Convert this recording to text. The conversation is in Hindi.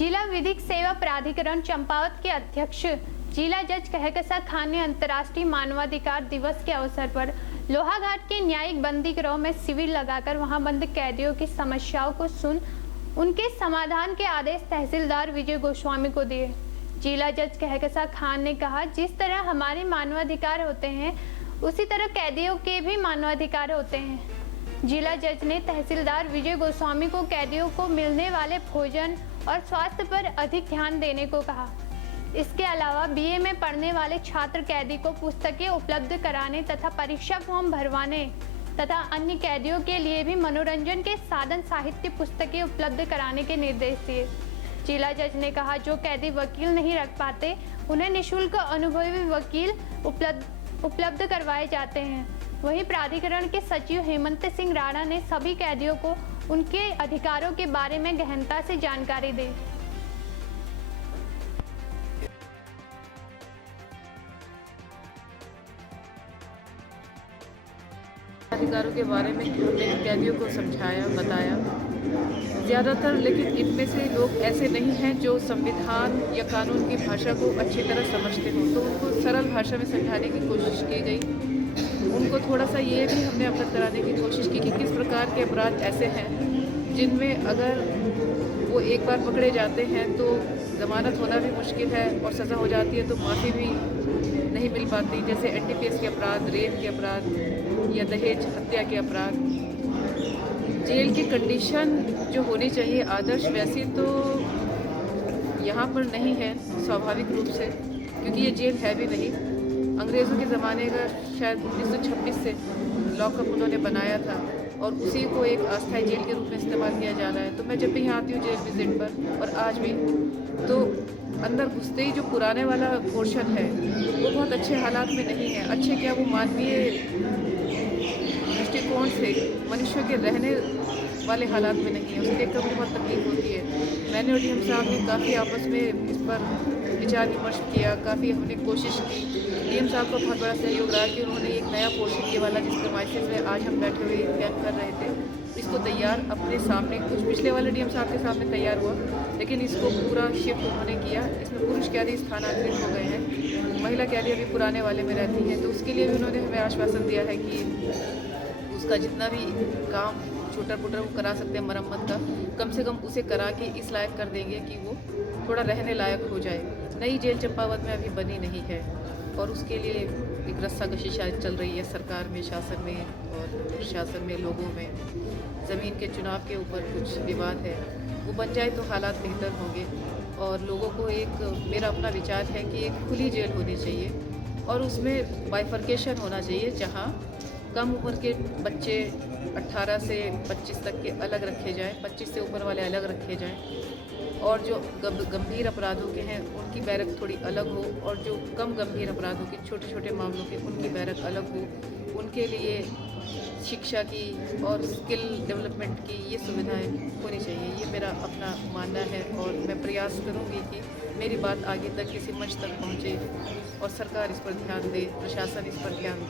जिला विधिक सेवा प्राधिकरण चंपावत के अध्यक्ष जिला जज कहकशा खान ने अंतर्राष्ट्रीय मानवाधिकार दिवस के अवसर पर लोहाघाट के न्यायिक बंदी गृह में शिविर लगाकर वहां बंद कैदियों की समस्याओं को सुन उनके समाधान के आदेश तहसीलदार विजय गोस्वामी को दिए। जिला जज कहकशा खान ने कहा, जिस तरह हमारे मानवाधिकार होते हैं उसी तरह कैदियों के भी मानवाधिकार होते हैं। जिला जज ने तहसीलदार विजय गोस्वामी को कैदियों को मिलने वाले भोजन और स्वास्थ्य पर अधिक ध्यान देने को कहा। इसके अलावा बीए में पढ़ने वाले छात्र कैदी को पुस्तकें उपलब्ध कराने तथा परीक्षा फॉर्म भरवाने तथा अन्य कैदियों के लिए भी मनोरंजन के साधन साहित्य पुस्तकें उपलब्ध कराने के निर्देश दिए। जिला जज ने कहा, जो कैदी वकील नहीं रख पाते उन्हें निःशुल्क अनुभवी वकील उपलब्ध करवाए जाते हैं। वहीं प्राधिकरण के सचिव हेमंत सिंह राणा ने सभी कैदियों को उनके अधिकारों के बारे में गहनता से जानकारी दी। अधिकारों के बारे में हमने कैदियों को समझाया, बताया ज़्यादातर, लेकिन इनमें से लोग ऐसे नहीं हैं जो संविधान या कानून की भाषा को अच्छी तरह समझते हो, तो उनको सरल भाषा में समझाने की कोशिश की गई। उनको थोड़ा सा ये भी हमने अवगत कराने की कोशिश की कि किस प्रकार के अपराध ऐसे हैं जिनमें अगर वो एक बार पकड़े जाते हैं तो ज़मानत होना भी मुश्किल है और सज़ा हो जाती है तो माफ़ी भी नहीं मिल पाती, जैसे एनडीपीएस के अपराध, रेप के अपराध या दहेज हत्या के अपराध। जेल की कंडीशन जो होनी चाहिए आदर्श, वैसी तो यहाँ पर नहीं है स्वाभाविक रूप से, क्योंकि ये जेल है भी नहीं। अंग्रेज़ों के ज़माने का शायद 1926 से लॉकअप उन्होंने बनाया था और उसी को एक अस्थायी जेल के रूप में इस्तेमाल किया जा रहा है। तो मैं जब भी यहाँ आती हूँ जेल विजिट पर, और आज भी, तो अंदर घुसते ही जो पुराने वाला पोर्शन है वो बहुत अच्छे हालात में नहीं है। अच्छे क्या, वो मानवीय दृष्टिकोण से मनुष्य के रहने वाले हालात में नहीं है। उसे देखकर मुझे बहुत तकलीफ होती है। मैंने और डीएम साहब ने काफ़ी आपस में इस पर विचार विमर्श किया, काफ़ी हमने कोशिश की। डीएम साहब का बहुत बड़ा सहयोग रहा कि उन्होंने एक नया पोर्शन ये वाला जिस प्रमाइसिस में आज हम बैठे हुए कैद कर रहे थे, इसको तैयार अपने सामने, कुछ पिछले वाले डीएम साहब के सामने तैयार हुआ, लेकिन इसको पूरा शिफ्ट उन्होंने किया। इसमें पुरुष कैदी स्थानांतरित हो गए हैं, महिला कैदी अभी पुराने वाले में रहती हैं। तो उसके लिए भी उन्होंने हमें आश्वासन दिया है कि उसका जितना भी काम छोटा मोटा वो करा सकते हैं मरम्मत का, कम से कम उसे करा के इस लायक कर देंगे कि वो थोड़ा रहने लायक हो जाए। नई जेल चंपावत में अभी बनी नहीं है और उसके लिए एक रस्साकशी शायद चल रही है सरकार में, शासन में और प्रशासन में, लोगों में। ज़मीन के चुनाव के ऊपर कुछ विवाद है, वो बन जाए तो हालात बेहतर होंगे। और लोगों को एक, मेरा अपना विचार है कि एक खुली जेल होनी चाहिए और उसमें बाइफर्केशन होना चाहिए, जहाँ कम उम्र के बच्चे 18 से 25 तक के अलग रखे जाएं, 25 से ऊपर वाले अलग रखे जाएं, और जो गंभीर अपराधों के हैं उनकी बैरक थोड़ी अलग हो, और जो कम गंभीर अपराधों के छोटे छोटे मामलों के उनकी बैरक अलग हो। उनके लिए शिक्षा की और स्किल डेवलपमेंट की ये सुविधाएं होनी चाहिए। ये मेरा अपना मानना है और मैं प्रयास करूँगी कि मेरी बात आगे तक किसी मंच तक पहुँचे और सरकार इस पर ध्यान दे, प्रशासन इस पर ध्यान दे।